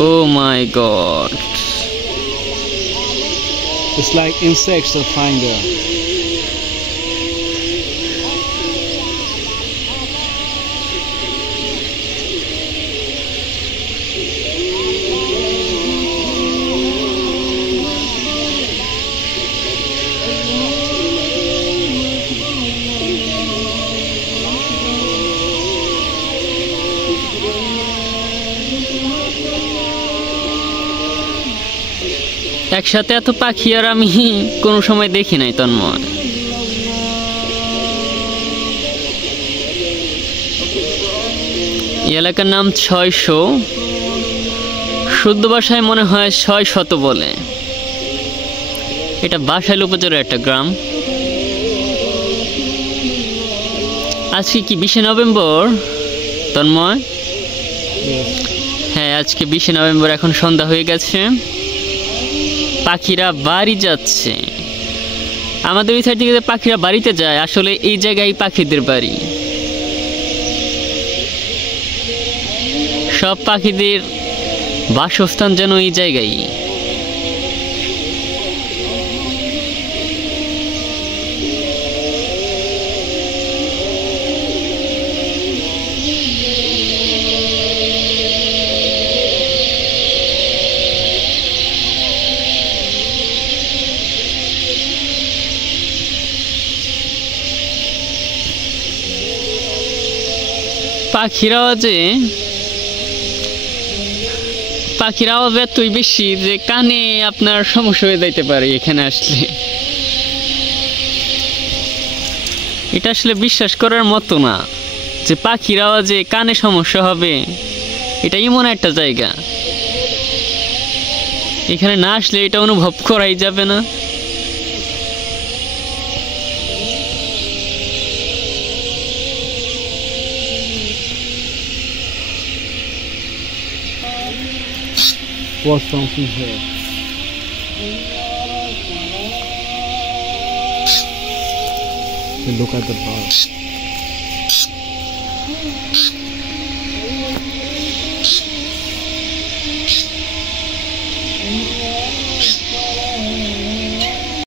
Oh my god. It's like insects are flying there. একসাথে এত পাখি আর আমি কোনো সময় দেখি নাই তন্ময়। এই এলাকার নাম 600, শুদ্ধ ভাষায় মনে হয় 600 বলে। এটা বাসাইল উপজেলার একটা গ্রাম। আজকে কি 20 নভেম্বর তন্ময়? হ্যাঁ, আজকে 20 নভেম্বর। এখন সন্ধ্যা হয়ে গেছে, পাখিরা বাড়ি যাচ্ছে। আমাদের ওই সাইড থেকে পাখিরা বাড়িতে যায়, আসলে এই জায়গায় পাখিদের বাড়ি। সব পাখিদের বাসস্থান যেন এই জায়গায়। পাখির আওয়াজ এতই বেশি যে কানে আপনার সমস্যা হয়ে যাইতে পারে এখানে আসলে। এটা আসলে বিশ্বাস করার মতো না যে পাখির আওয়াজে কানে সমস্যা হবে। এটা এমন একটা জায়গা, এখানে না আসলে এটা অনুভব করাই যাবে না। What's something here? Look at the bird.